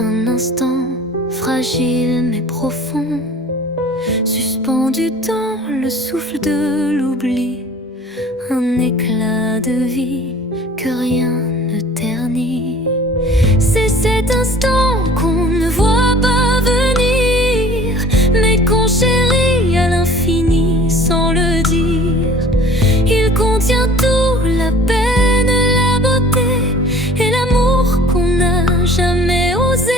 Un instant fragile mais profond, suspendu dans le souffle de l'oubli, un éclat de vie que rien ne ternit. C'est cet instant qu'on ne voit pas venir, mais qu'on chérit à l'infini sans le dire. Il contient tout, la peine, la beauté et l'amour qu'on n'a jamais osé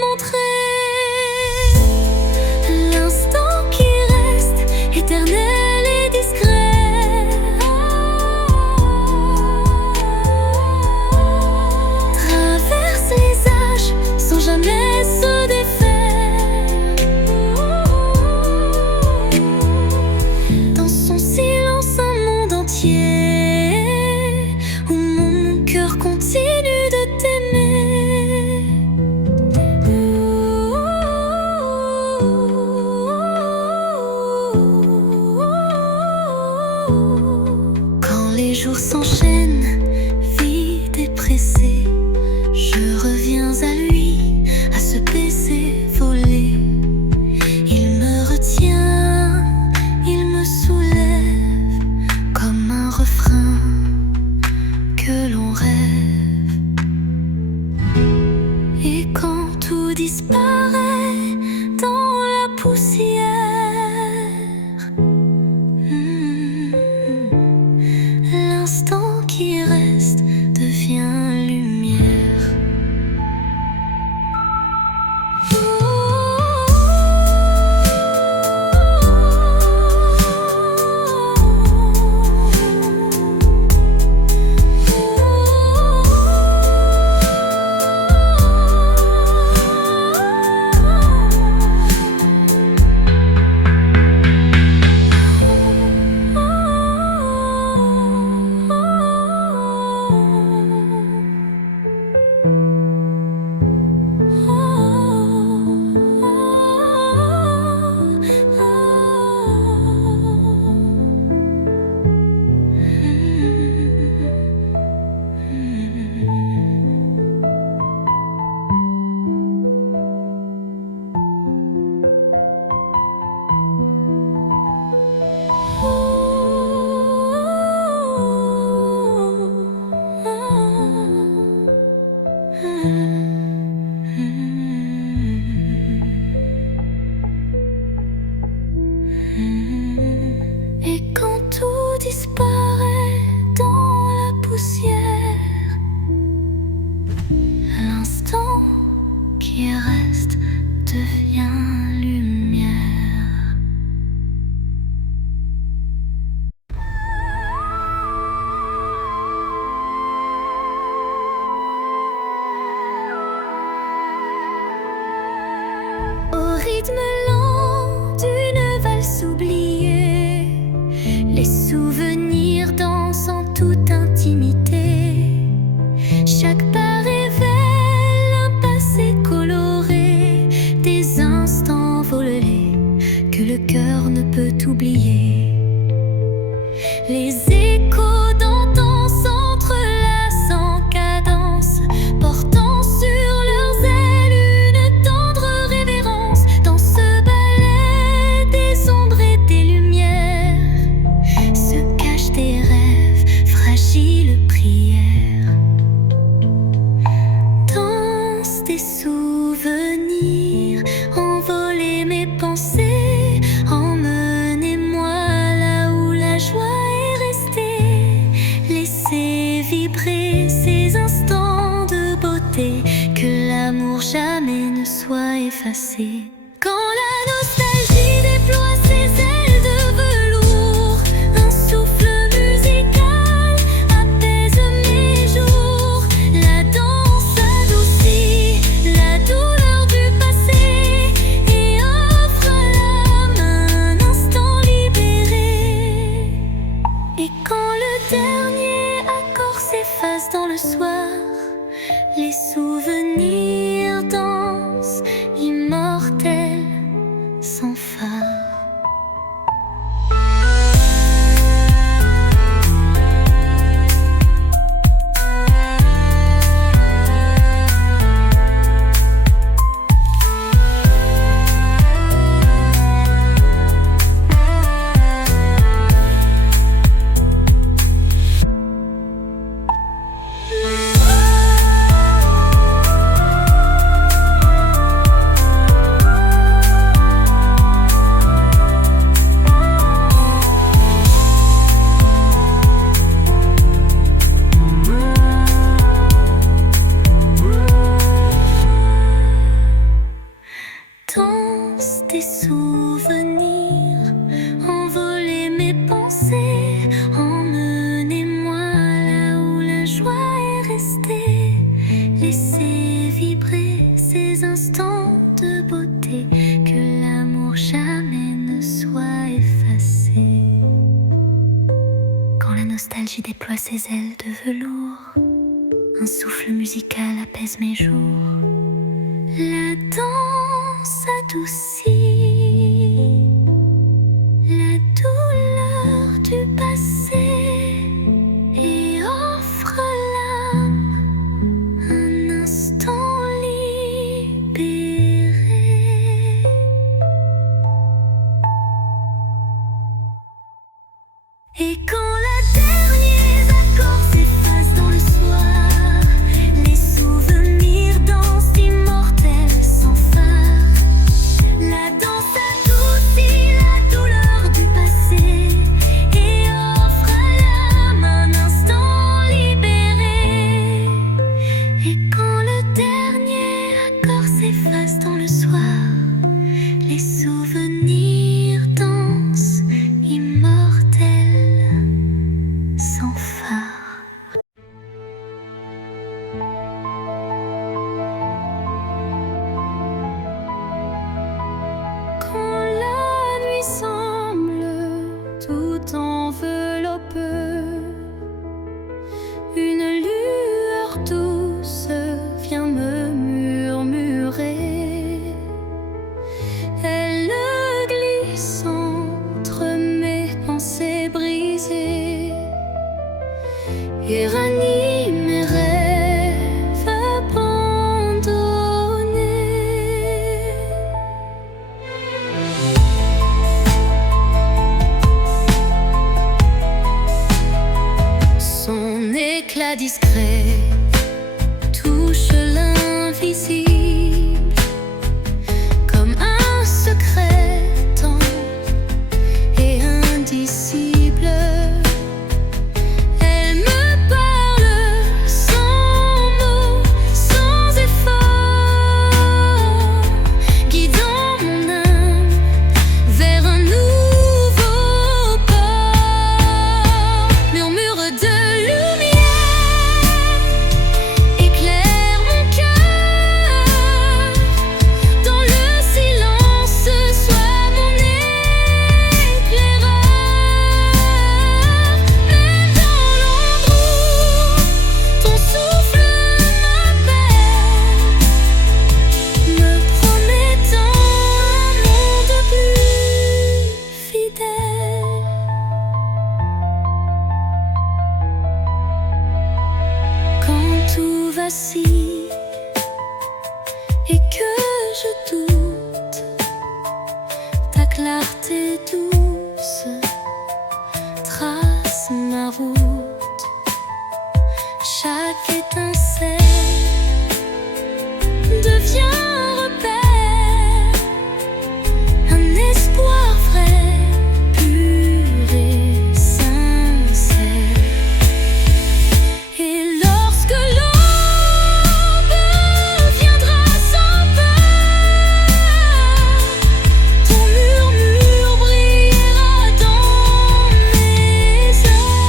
montrer. L'instant qui reste éternel et discret, traverse les âges sans jamais se défaire. Dans son silence un monde entier, où mon cœur continue de t'aimer. Quand les jours s'enchaînent, vides et pressés, je reviens à lui, à ce baiser volé. Il me retient, il me soulève, comme un refrain que l'on rêve. Et quand tout disparaît dans la poussière, l'instant qui reste devient lumière. Et quand tout disparaît dans la poussière, l'instant qui reste devient lumière. Au rythme lent d'une valse oubliée, les souvenirs dansent en toute intimité. Chaque pas révèle un passé coloré, des instants volés que le cœur ne peut oublier. Les échos d'antan s'entrelacent en cadence, portant sur leurs ailes une tendre révérence. Dans ce ballet des ombres et des lumières se cachent des rêves, fragiles prières. Danse des souvenirs, envoler mes pensées, emmenez-moi là où la joie est restée. Laissez vibrer ces instants de beauté, que l'amour jamais ne soit effacé. Quand la nostalgie déploie ses ailes de velours, un souffle musical apaise mes jours. La danse adoucit la douleur du passé et offre à l'âme un instant libéré. Et quand le dernier accord s'efface dans le soir, les souvenirs dansent immortels. instant de beauté, que l'amour jamais ne soit effacé. Quand la nostalgie déploie ses ailes de velours, un souffle musical apaise mes jours. La danse adoucit la douleur du passé et offre à l'âme un instant libéré. Et quand le dernier accord s'efface dans le soir, les souvenirs dansent immortels sans phare. La danse adoucit la douleur du passé et offre à l'âme un instant libéré. Et quand le dernier accord s'efface dans le soir, les souvenirs dansent immortels sans phare. Quand la nuit semble tout envelopper, une lueur douce vient me murmurer. Elle glisse entre mes pensées brisées et ranime mes rêves abandonnés. Son éclat discret touche l'invisible comme un secret tendre et indicible. Elle me parle sans mots, sans effort, guidant mon âme vers un nouveau port. Murmure de lumière éclaire mon cœur. Dans le silence, sois mon éclaireur. Même dans l'ombre où ton souffle m'appelle, me promettant un monde plus fidèle. Quand tout vacille et que je doute, ta clarté douce trace ma route. Chaque étincelle devient un repère, un espoir vrai, pur et sincère. Et lorsque l'aube viendra sans peur, ton murmure brillera dans mes heures.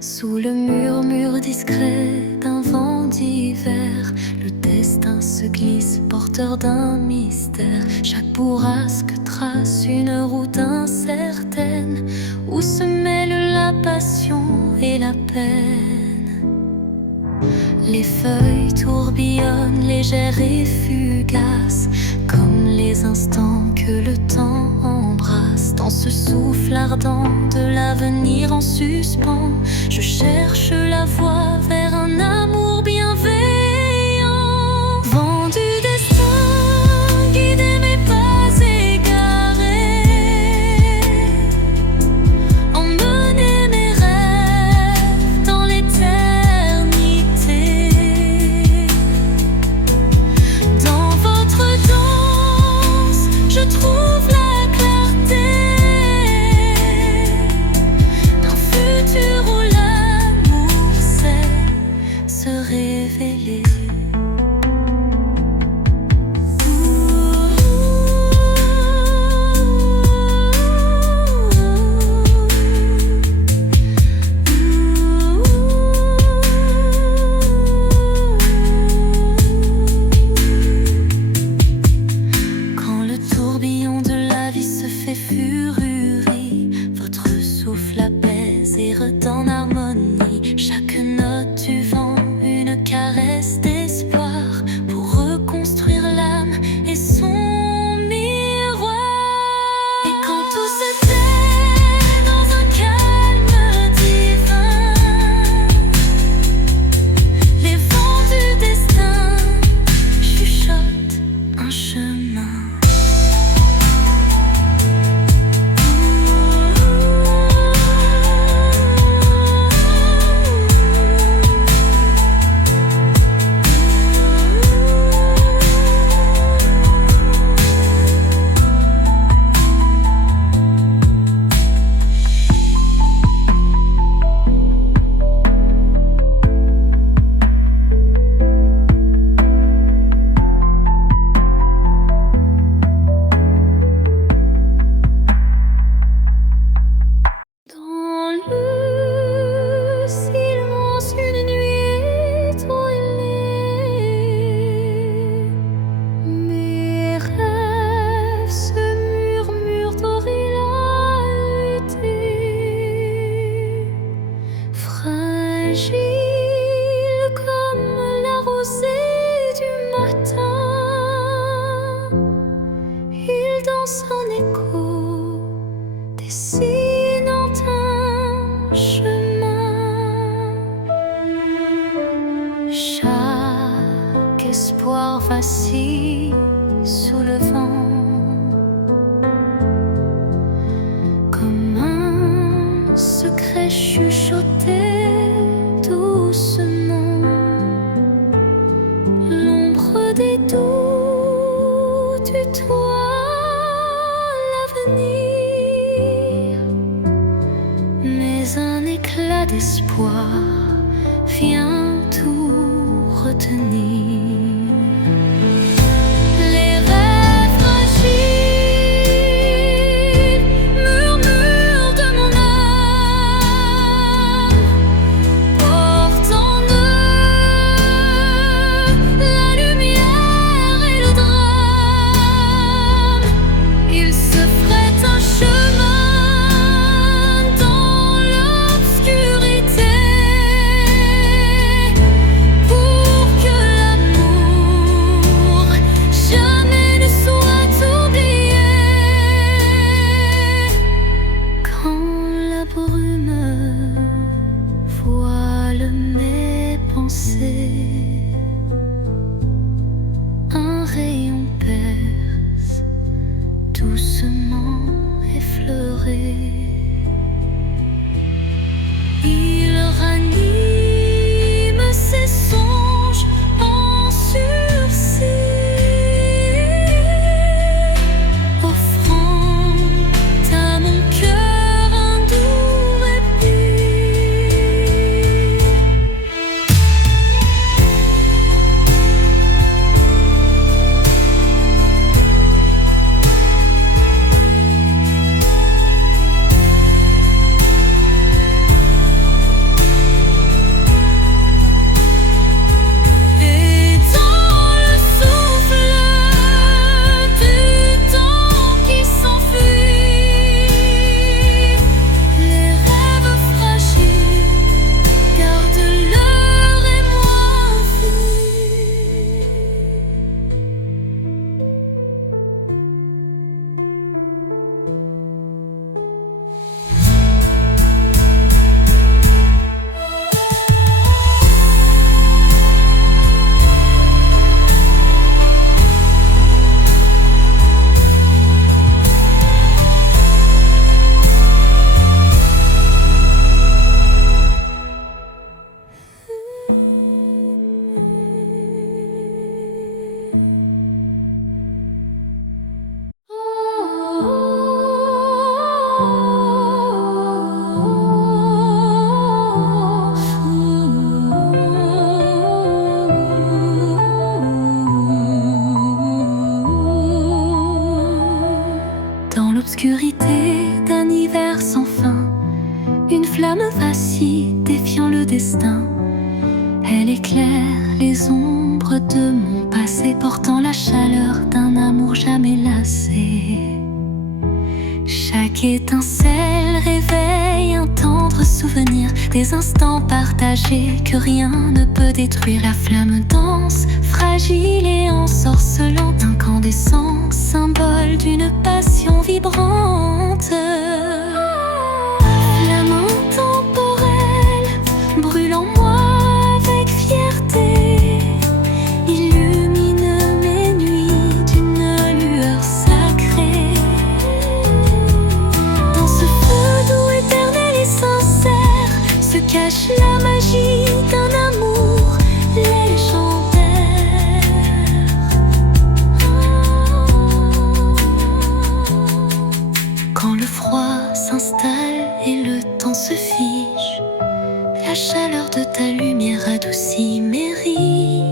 Sous le murmure discret d'un vent d'hiver, le destin se glisse, porteur d'un mystère. Chaque bourrasque trace une route incertaine, où se mêlent la passion et la peine. Les feuilles tourbillonnent, légères et fugaces, comme les instants que le temps embrasse. Dans ce souffle ardent de l'avenir en suspens. Je cherche la voie vers un amour bienveillant. Vent du destin, guidez mes pas égarés. Emmenez mes rêves dans l'éternité. Dans votre danse, je trouve la clarté d'un futur où l'amour sait se révéler. Quand le tourbillon de la vie se fait furie, votre souffle apaise et redonne harmonie. Chaque note du vent, une caresse d'espoir pour reconstruire l'âme et son miroir. Et quand tout se tait dans un calme divin, les vents du destin chuchotent un chemin. Dans le silence, une nuit étoilée, mes rêves se murmurent d'orialité. Fragile comme la rosée du matin, il danse en écho, dessinant un chemin. Chaque espoir vacille sous le vent, comme un secret chuchoté doucement. L'ombre des doutes tutoie l'avenir, mais un éclat d'espoir vient tout retenir. Les rêves fragiles murmurent de mon âme, portent en eux la lumière et le drame. Ils se frayent un chemin dans l'obscurité pour que l'amour jamais ne soit oublié. Quand la brume voile mes pensées, un rayon perce doucement effleuré. Il ranime ses songes en sursis, offrant à mon cœur un doux répit. Une flamme vacille, défiant le destin. Elle éclaire les ombres de mon passé, portant la chaleur d'un amour jamais lassé. Chaque étincelle réveille un tendre souvenir, des instants partagés que rien ne peut détruire. La flamme danse, fragile et ensorcelante, incandescent, symbole d'une passion vibrante. Flamme intemporelle, brûle en moi avec fierté, illumine mes nuits d'une lueur sacrée. Dans ce feu doux, éternel et sincère, se cache la magie d'un amour légendaire. Quand le froid s'installe et le temps se fige, la chaleur de ta lumière adoucit mes rides.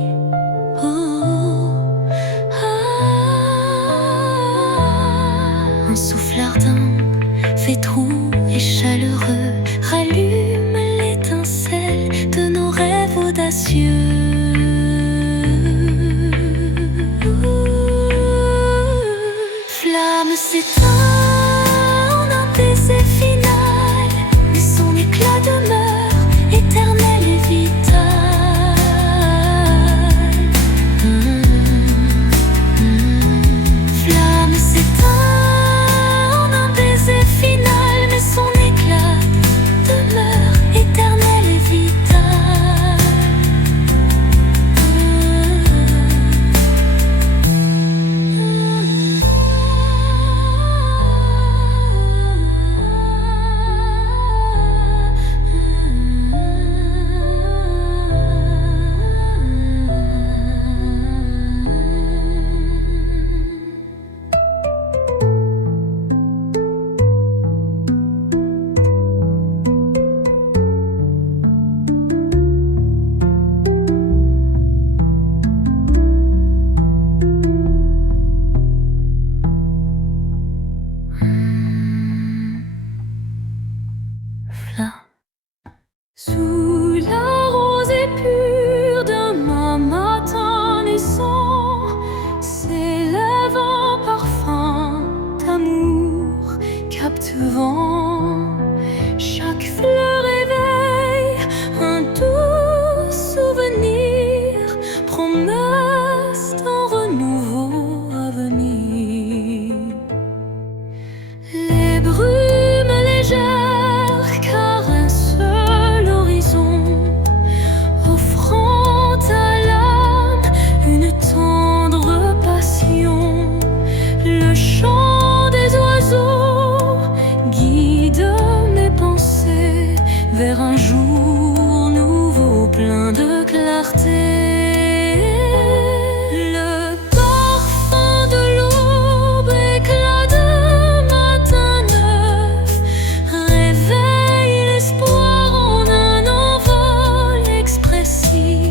Un souffle ardent, fait doux et chaleureux, rallume l'étincelle de nos rêves audacieux. Flamme s'éteint en un baiser final, mais son éclat demeure éternel et vital. Flamme s'éteint en un baiser final, mais son éclat demeure éternel et vital. Sous la rosée pure d'un matin naissant, s'élève un parfum d'amour captivant. Chaque fleur éveille un doux souvenir, promesse d'un renouveau à venir. Les brumes légères caressent l'horizon, offrant à l'âme une tendre passion. Le chant des oiseaux guide mes pensées vers un jour nouveau plein de clarté. Le parfum de l'aube, éclat de matin neuf, réveille l'espoir en un envol expressif.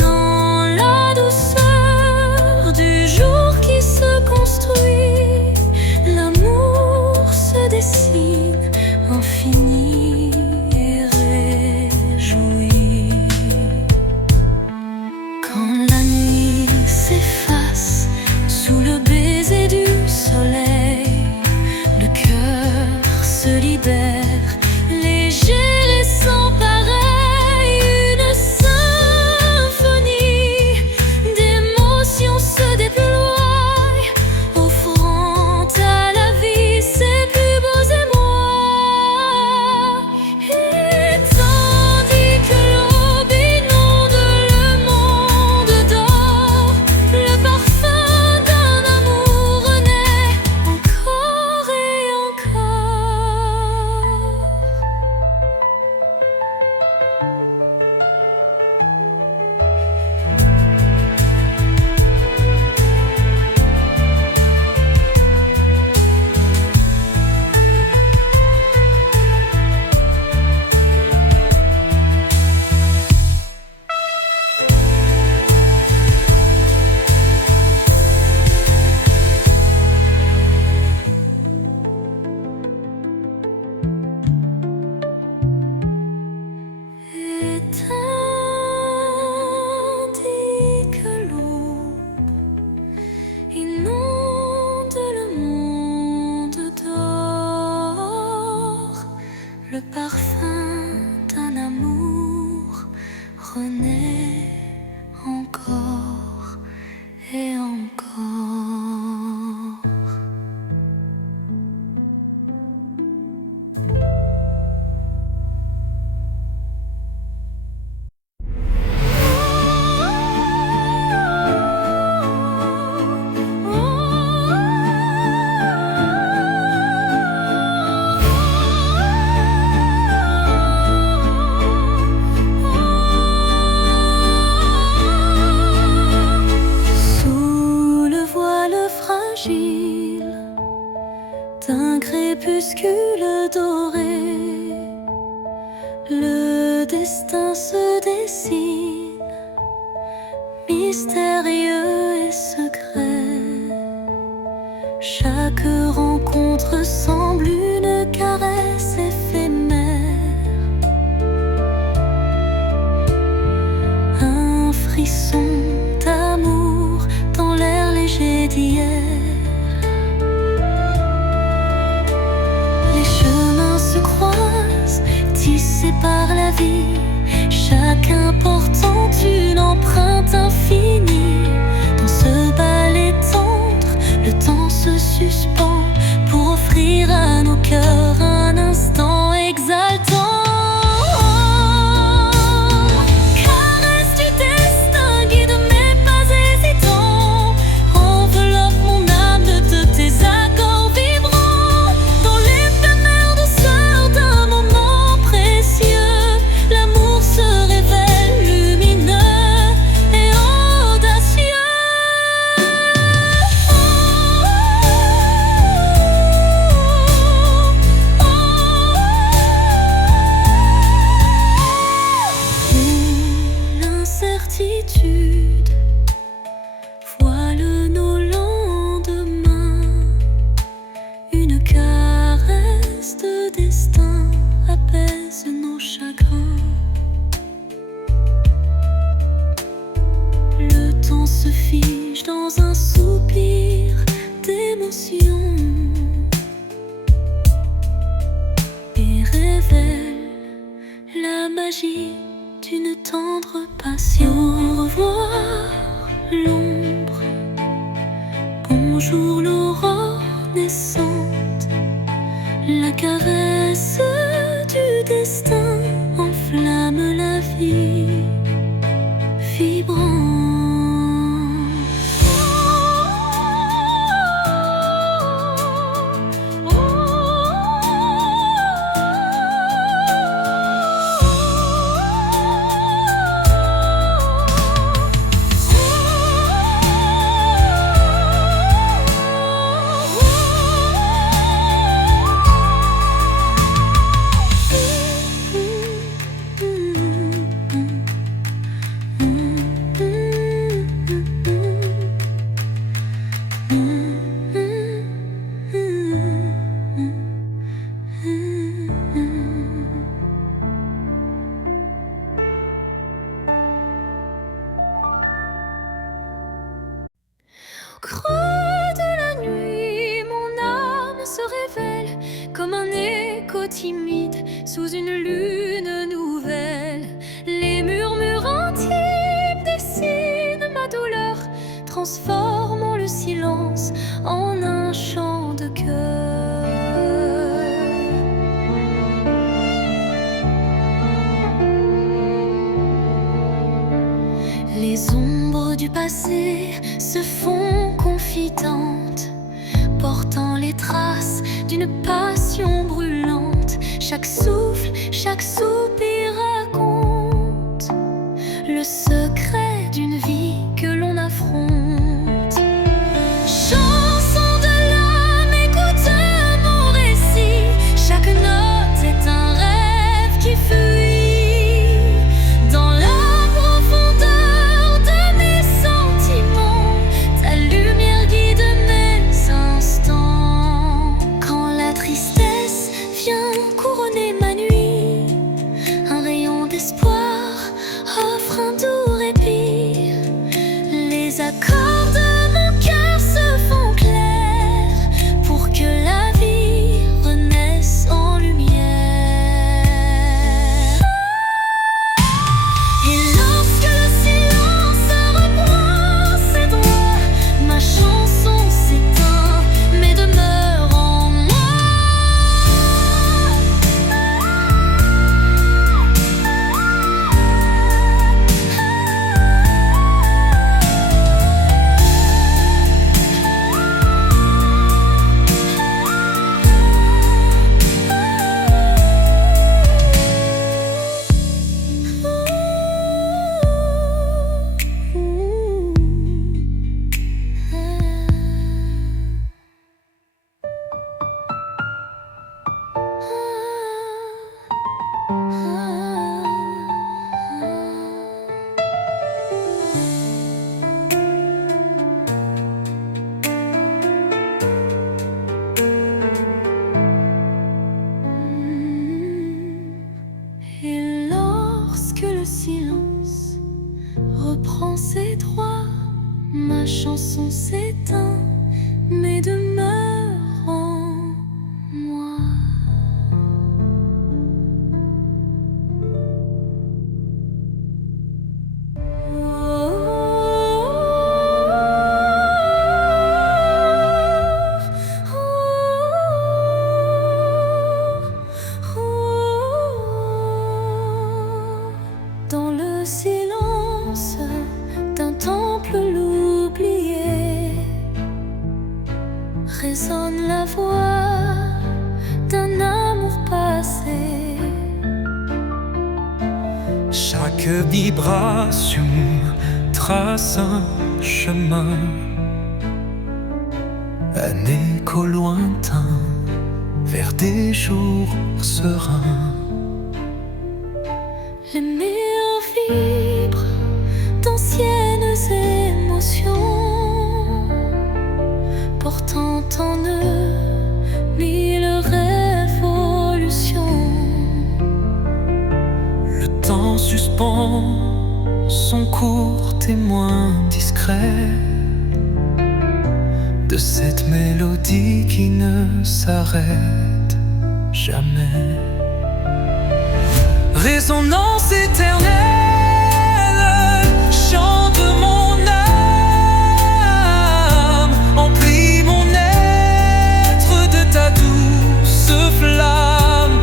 Dans la douceur du jour qui se construit, l'amour se dessine, infini et parfum d'un amour renaît encore et encore. D'un crépuscule doré, le destin se dessine, mystérieux et secret. Chaque rencontre semble une caresse éphémère, un frisson d'amour dans l'air léger d'hier. Tissés par la vie, chacun portant une empreinte infinie. Dans ce ballet tendre, le temps se suspend pour offrir à nos cœurs un instant exaltant. Caresse du destin, guide mes pas hésitants, enveloppe mon âme de tes accords vibrants. Dans l'éphémère douceur d'un moment précieux, l'amour se révèle lumineux et audacieux. L'incertitude voile nos lendemains, une caresse de destin apaise nos chagrins. Le temps se fige dans un soupir d'émotion et révèle la magie d'une tendre passion. Au revoir l'ombre, bonjour l'aurore naissante. La caresse du destin enflamme la vie vibrante. Au creux de la nuit, mon âme se révèle comme un écho timide sous une lune nouvelle. Les murmures intimes dessinent ma douleur, transformant le silence en un chant de cœur. Les ombres du passé se font confidentes, portant les traces d'une passion brûlante. Chaque souffle, chaque soupir raconte le secret d'une vie que l'on affronte. Chanson de l'âme, écoute mon récit. Chaque note est un rêve qui fuit. Et lorsque le silence reprend ses droits, ma chanson s'éteint, mais demeure en moi. Dans le silence d'un temple l'oublié, résonne la voix d'un amour passé. Chaque vibration trace un chemin, un écho lointain vers des jours sereins. Les murs vibrent d'anciennes émotions, portant en eux mille révolutions. Le temps suspend son court témoin discret de cette mélodie qui ne s'arrête jamais. Résonance éternelle, chante mon âme, emplis mon être de ta douce flamme.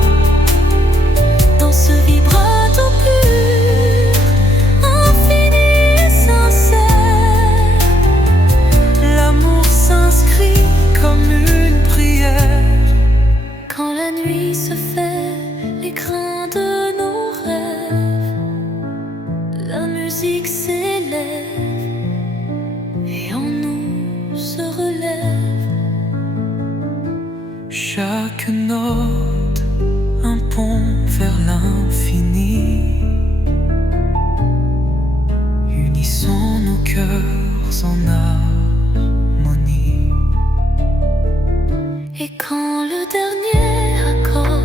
Dans ce vibrato pur, infini et sincère, L'amour s'inscrit comme une prière. quand la nuit se fait l'écrin de nos rêves, la musique s'élève et en nous se relève. Chaque note, un pont vers l'infini. Unissons nos cœurs en harmonie. Et quand le dernier accord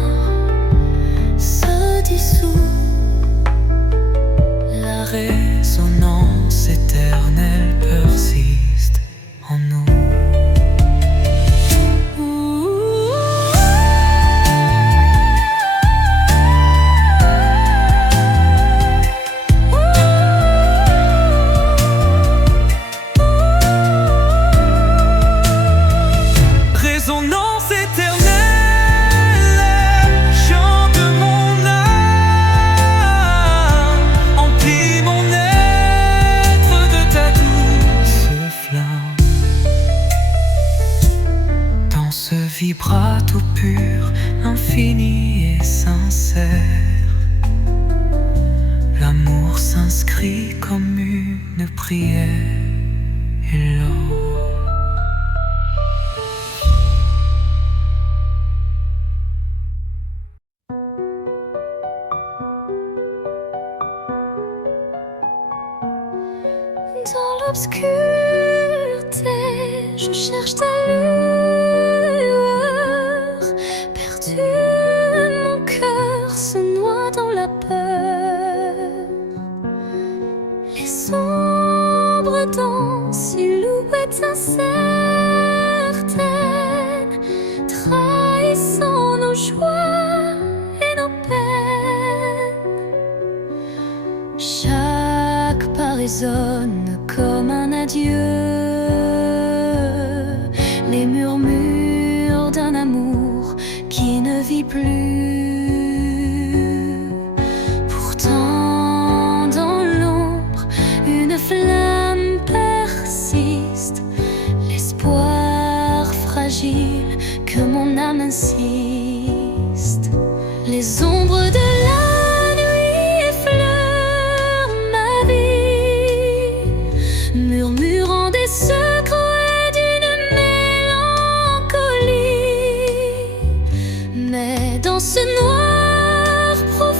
se dissout, La résonance éternelle persiste en nous. Résonance éternelle, chante mon âme, emplis mon être de ta douce flamme. Dans ce vibrato pur, infini et sincère, l'amour s'inscrit comme une prière. Hello. dans l'obscurité, je cherche ta lueur. Perdu, mon cœur se noie dans la peur. Les sombres dans silhouettes incertaines, trahissant nos joies et nos peines. Chaque pas résonne comme un adieu, les murmures d'un amour qui ne vit plus. Pourtant dans l'ombre, une flamme persiste, l'espoir fragile que mon âme insiste. Les ombres de la nuit effleurent ma vie, murmurant des secrets d'une mélancolie. Mais dans ce noir profond,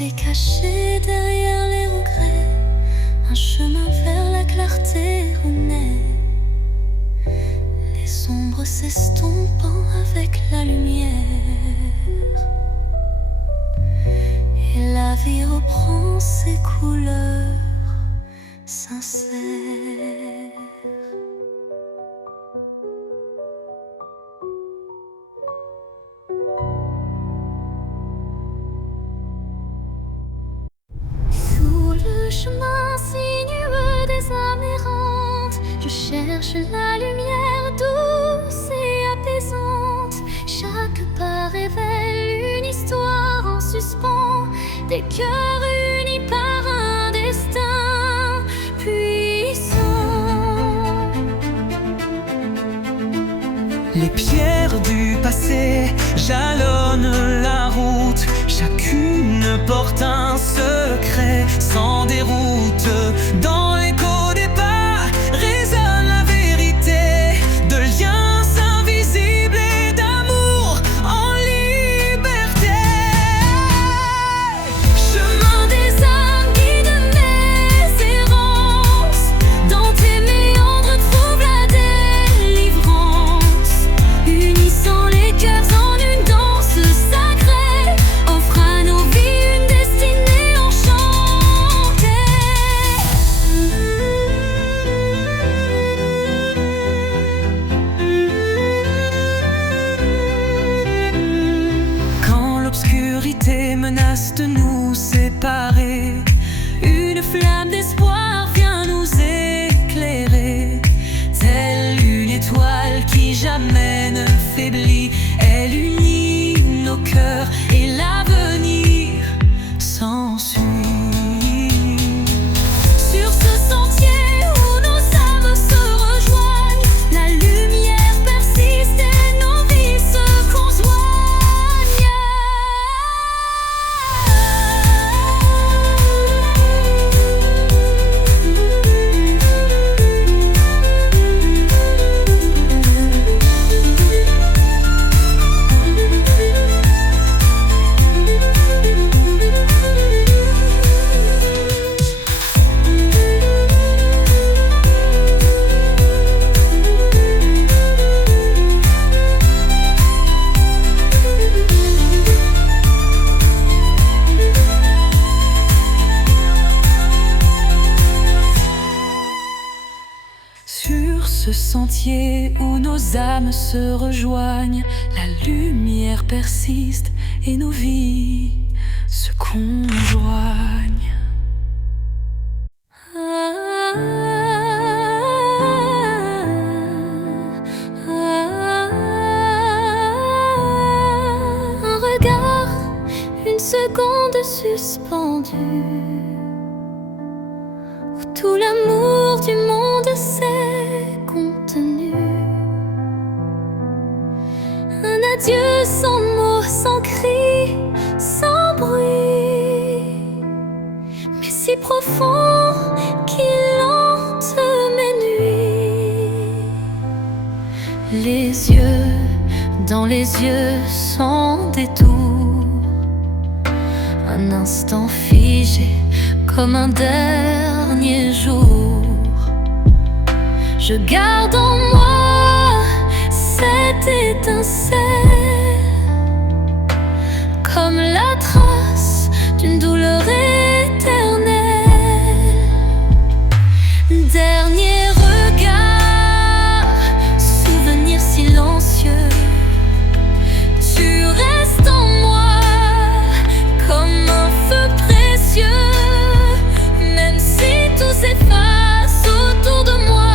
s'est caché derrière les regrets, un chemin vers la clarté renaît, les ombres s'estompant avec la lumière, et la vie reprend ses couleurs sincères. Sous le chemin sinueux des âmes errantes, je cherche la lumière douce et apaisante. Chaque pas révèle une histoire en suspens, des cœurs unis par un destin puissant. Les pierres du passé jalonnent la route, chacune porte un secret sans déroute. Dans l'écho des pas résonne la vérité de liens invisibles et d'amour en liberté. Chemin des âmes, guide mes errances, dans tes méandres trouve la délivrance, unissant les cœurs en une danse sacrée, offre à nos vies une destinée enchantée. Quand l'obscurité menace de nous séparer, une flamme d'espoir vient nous éclairer. Telle une étoile qui jamais ne faiblit, elle unit nos cœurs et l'avenir s'ensuit. Sur ce sentier où nos âmes se rejoignent, la lumière persiste et nos vies se conjoignent. Sur ce sentier où nos âmes se rejoignent, la lumière persiste et nos vies se conjoignent. Un regard, une seconde suspendue, où tout l'amour du monde s'est contenu. Un adieu sans mots, sans cri, sans bruit, mais si profond qu'il hante mes nuits. Les yeux dans les yeux sans détour, un instant figé comme un dernier jour. Je garde en moi cette étincelle, comme la trace d'une douleur éternelle. Dernier regard, souvenir silencieux, tu restes en moi comme un feu précieux. Même si tout s'efface autour de moi,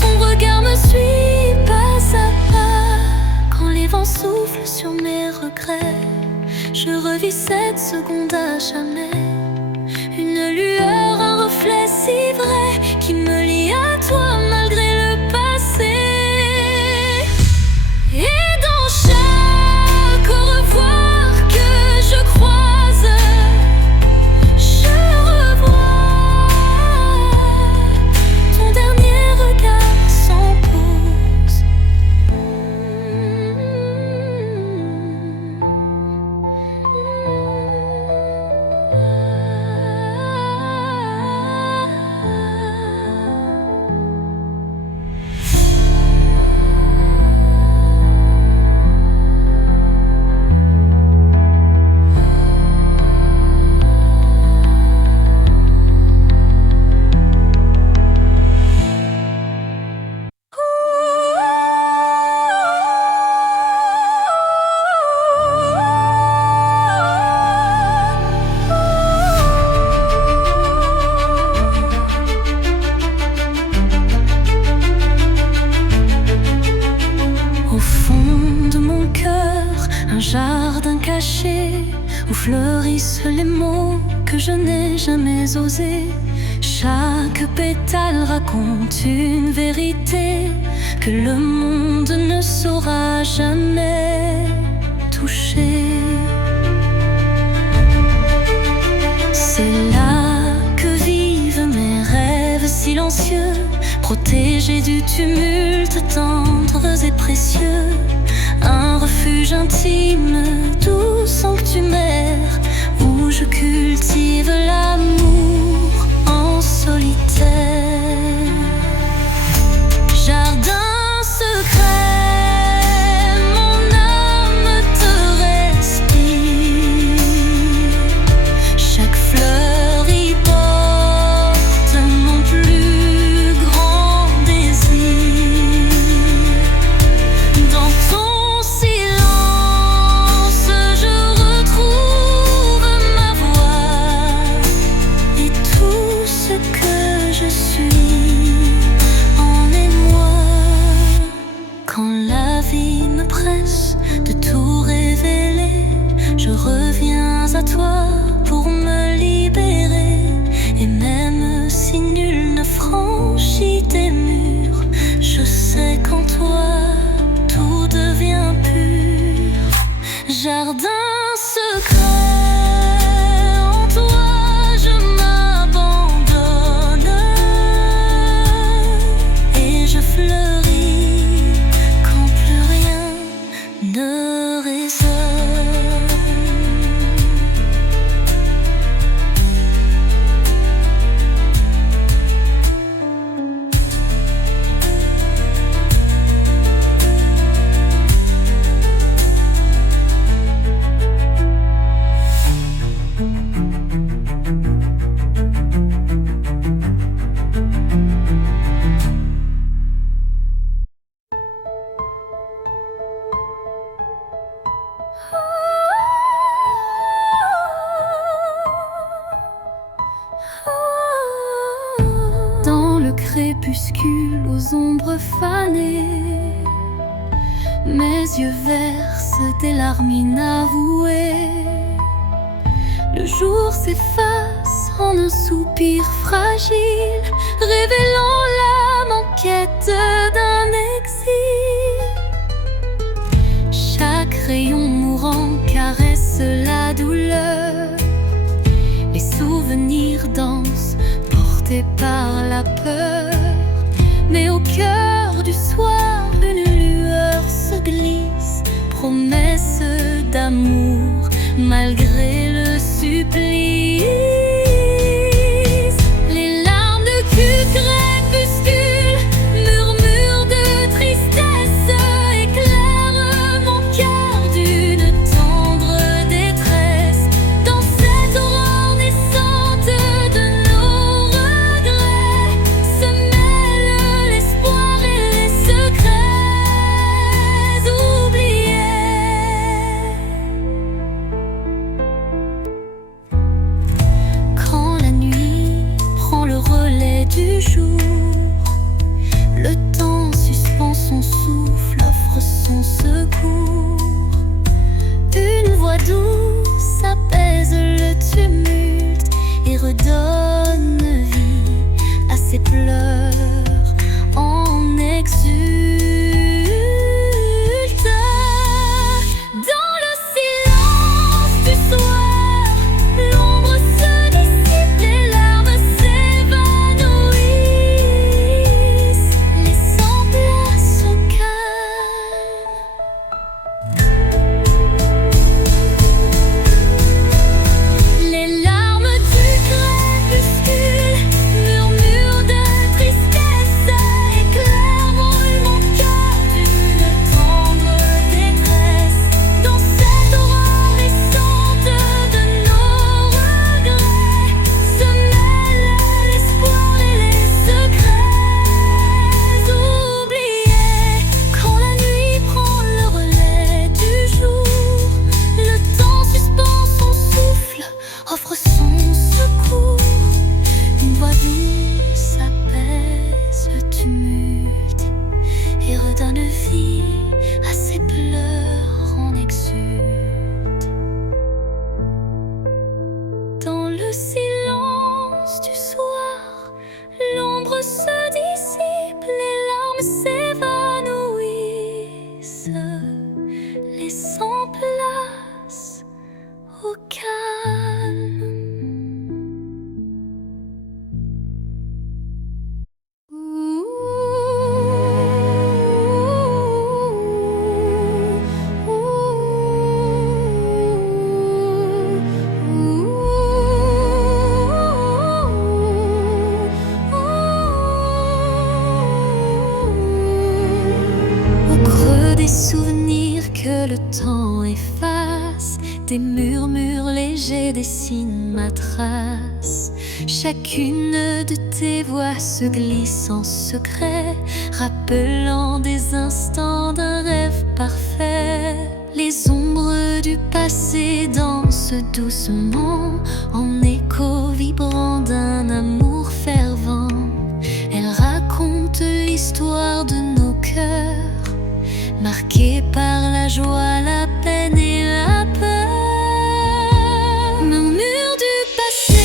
ton regard me suit pas à pas. Quand les vents soufflent sur mes regrets, je revis cette seconde à jamais. Une lueur, un reflet si vrai qui me lie à toi malgré le passé. Et dans chaque au revoir que je croise, je revois ton dernier regard sans pause. bouquet où fleurissent les mots que je n'ai jamais osés. Chaque pétale raconte une vérité que le monde ne saura jamais toucher. C'est là que vivent mes rêves silencieux, protégés du tumulte, tendres et précieux. Un refuge intime, doux sanctuaire, où je cultive l'amour en solitaire. Jardin secret, mon âme te respire. Chaque fleur y porte mon plus grand désir. Dans ton silence, je retrouve ma voix et tout ce que je suis en émoi. Quand la vie me presse de tout révéler, je reviens à toi pour me libérer. Et même si nul ne franchit tes murs, je sais qu'en toi tout devient pur. Jardin secret, en toi je m'abandonne et je fleuris quand plus rien ne résonne. Dans le crépuscule aux ombres fanées, mes yeux versent des larmes inavouées. Le jour s'efface en un soupir fragile, révélant l'âme en quête d'un exil. Chaque rayon mourant caresse la douleur. Les souvenirs dansent, portés par la peur. Mais au cœur du soir, une lueur se glisse, promesse d'amour malgré le supplice. Les larmes de crépuscule, murmures de tristesse, éclairent mon cœur d'une tendre détresse. Dans cette aurore naissante de nos regrets se mêlent l'espoir et les secrets oubliés. Des murmures légers dessinent ma trace. Chacune de tes voix se glisse en secret, rappelant des instants d'un rêve parfait. Les ombres du passé dansent doucement, en écho vibrant d'un amour fervent. Elles racontent l'histoire de nos cœurs, marqués par la joie, la peine et la peur. Murmures du passé,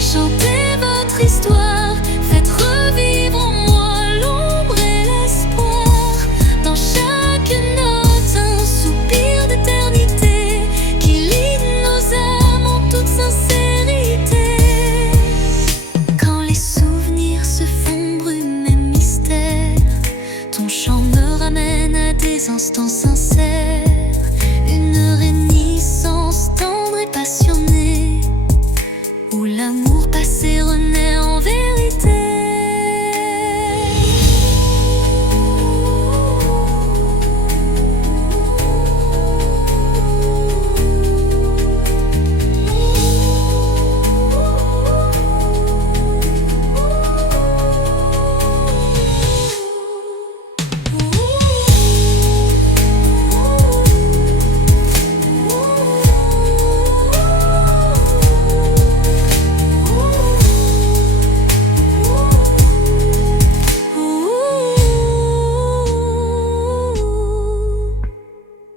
chantez votre histoire, faites revivre en moi l'ombre et l'espoir. Dans chaque note, un soupir d'éternité qui lie nos âmes en toute sincérité. Quand les souvenirs se font brume et mystère, ton chant me ramène à des instants sincères. Une réminiscence tendre et passionnée, où l'amour passé renaît en vérité.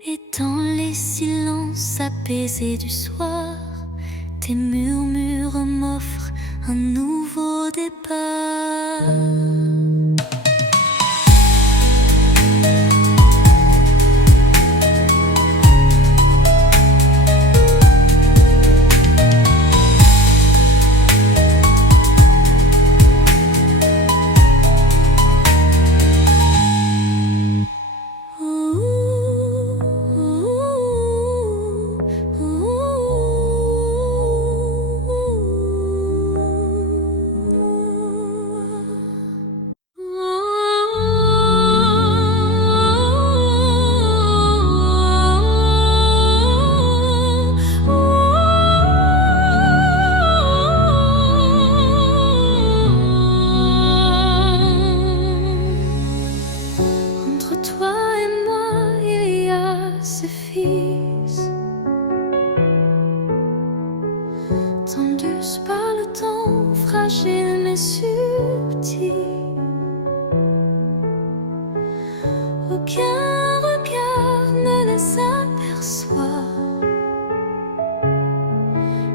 Et dans les silences apaisés du soir, tes murmures m'offrent un nouveau départ. Entre toi et moi, il y a ce fils, tendus par le temps, fragile mais subtil. Aucun regard ne les aperçoit,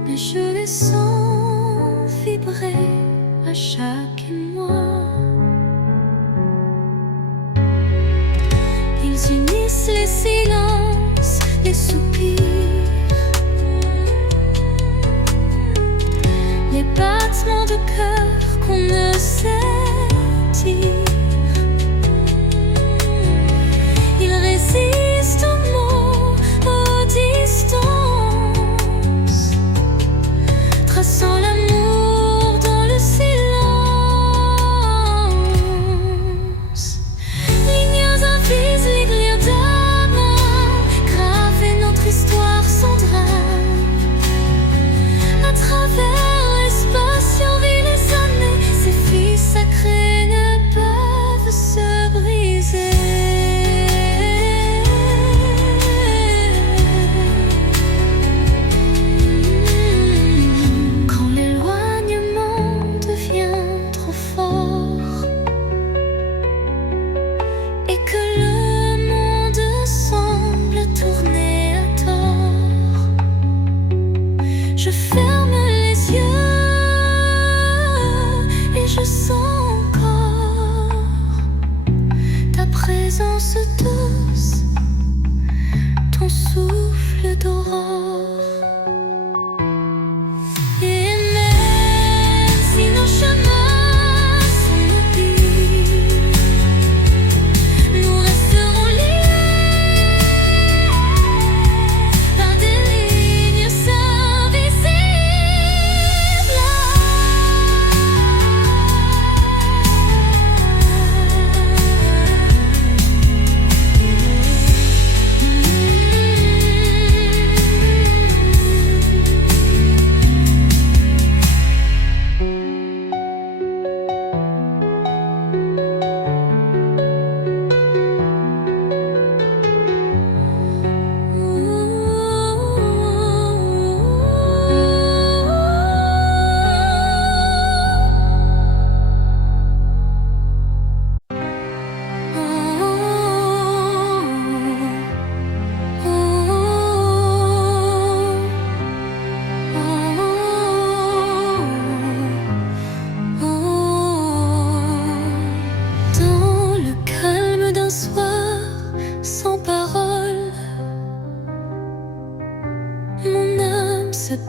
mais je les sens vibrer à chaque émoi. Ils unissent les silences, les soupirs, les battements de cœur qu'on ne sait dire. Ils résistent aux mots, aux distances, traçant l'amour dans le silence. Lignes invisibles, lignes d'âme, gravées notre histoire.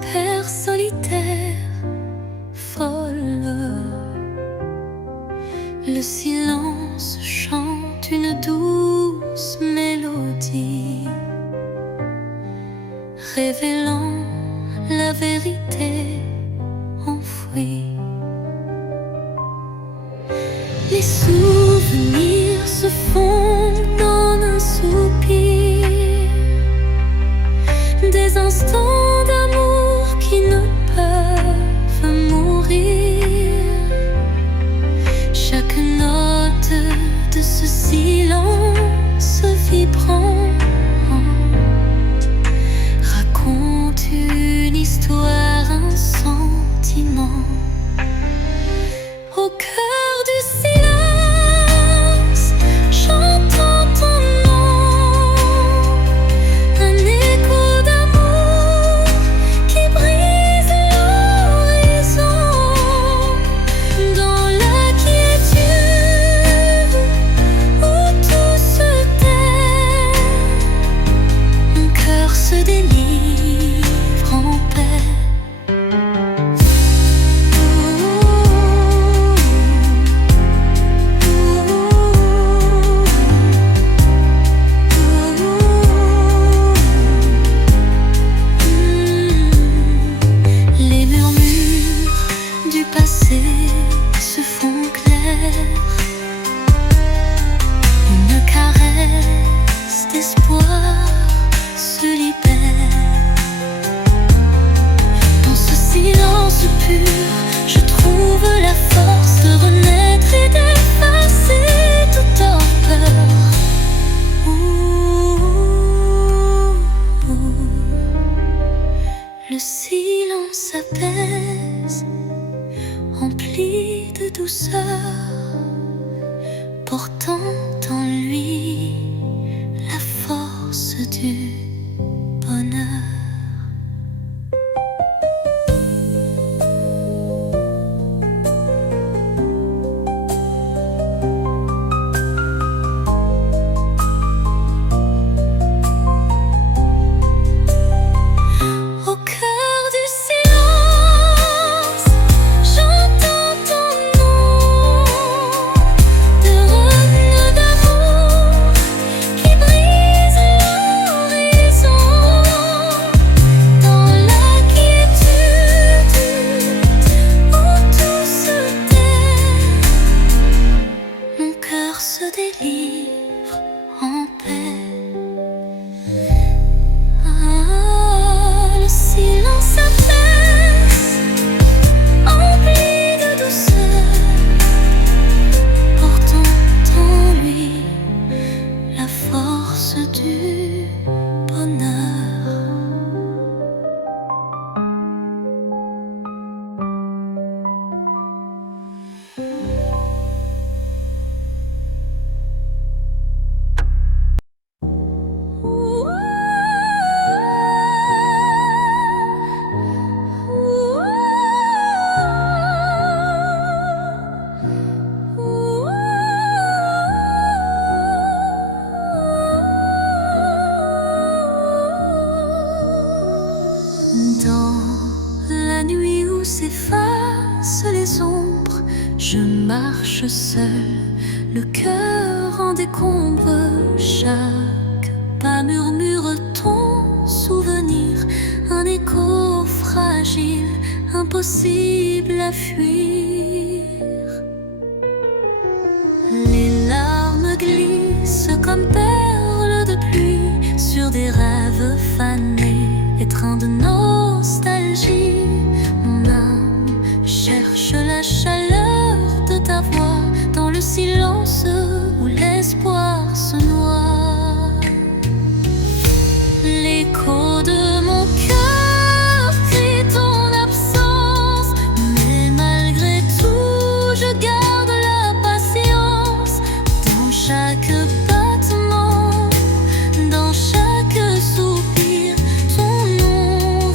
perd solitaire, folle. Le silence chante une douce mélodie, révélant la vérité enfouie. Les souvenirs se fondent en un soupir, des instants d'amour qui ne peuvent mourir. Chaque note de ce silence vibrant raconte une histoire, un sentiment. Au cœur du silence, j'entends ton nom, un écho d'amour qui brise l'horizon. Dans la quiétude où tout se tait, mon cœur se délivre en paix. Les murmures du passé se font clairs, une caresse d'espoir se libère. Dans ce silence pur, je trouve la force de renaître et d'effacer toute horreur. Le silence apaise, rempli de douceur, portant en lui la force du bonheur. Au cœur du silence, j'entends ton nom, de rêves d'amour qui brise l'horizon. Dans la quiétude où tout se tait, mon cœur se délivre en paix. Le silence apaise, empli de douceur, portant en lui la force du bonheur. Dans la nuit où s'effacent les ombres, je marche seul, le cœur en décombre. Chaque pas murmure ton souvenir, un écho fragile, impossible à fuir. Les larmes glissent comme perles de pluie sur des rêves fanés, étreints de nostalgie. Mon âme cherche la chaleur de ta voix dans le silence où l'espoir se noie. L'écho de mon cœur crie ton absence, mais malgré tout je garde la patience. Dans chaque battement, dans chaque soupir, ton nom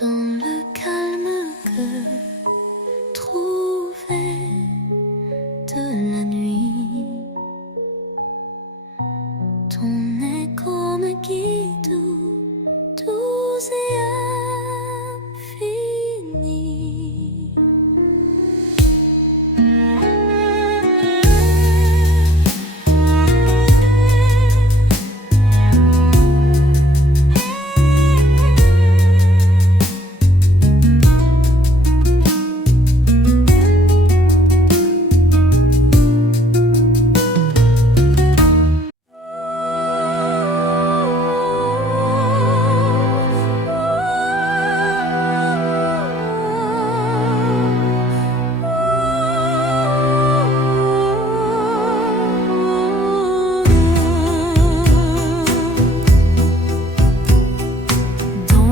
dans le calme que trouvait de la nuit. Ton écho me guide doux et infini.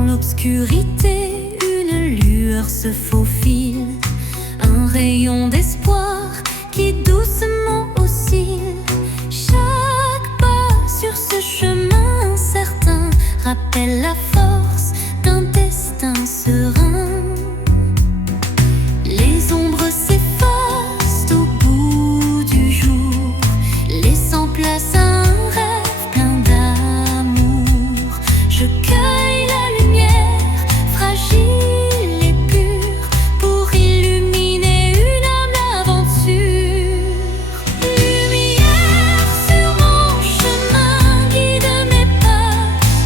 L'obscurité, une lueur se faufile, un rayon d'espoir qui doucement oscille. Chaque pas sur ce chemin incertain rappelle la force d'un destin serein. Les ombres s'effacent au bout du jour, laissant place à un rêve plein d'amour. Je cueille la lumière fragile et pure pour illuminer une âme d'aventure. Lumière sur mon chemin, guide mes pas,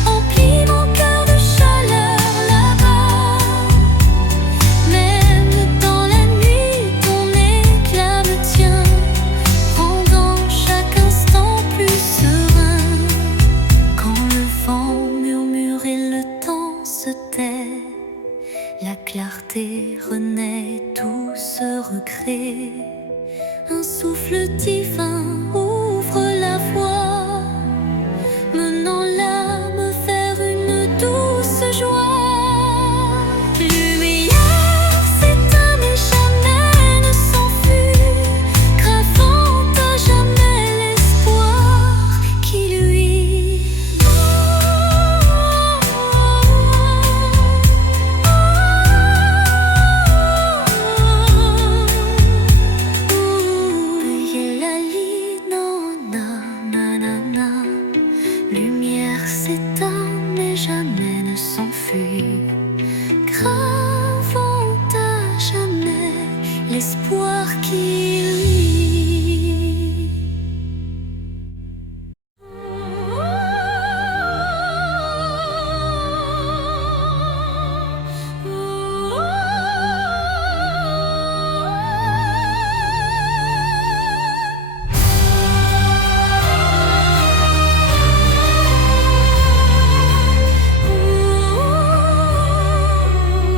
emplis mon cœur de chaleur là-bas. Même dans la nuit, ton éclat me tient, rendant chaque instant plus serein. Quand le vent murmure et le temps se tait, la clarté renaît, tout se recrée. Un souffle divin ouvre la voie, menant l'âme vers une douce joie. Lumière s'éteint mais jamais ne s'enfuit, gravant à jamais l'espoir qui luit. Lumière s'éteint mais jamais ne s'enfuit, gravant à jamais l'espoir qui luit.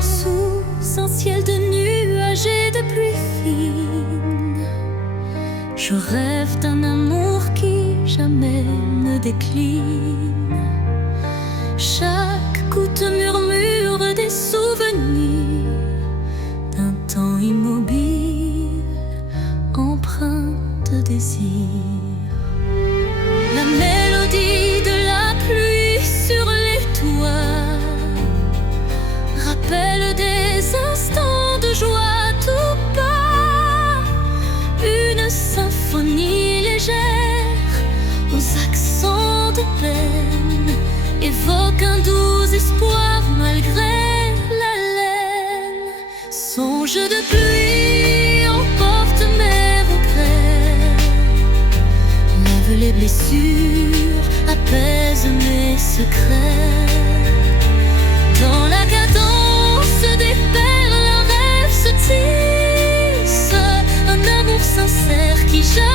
Sous un ciel de nuages et de pluie fine, je rêve d'un amour qui jamais ne décline. Chaque goutte murmure des souvenirs d'un temps immobile, empreint de désir. La mélodie de la pluie sur les toits rappelle des instants de joie tout bas. Une symphonie légère aux accents de peine évoque un doux espoir malgré la laine. Songe de pluie emporte mes regrets, lave les blessures, apaise mes secrets. Dans la cadence des perles, un rêve se tisse, un amour sincère qui jamais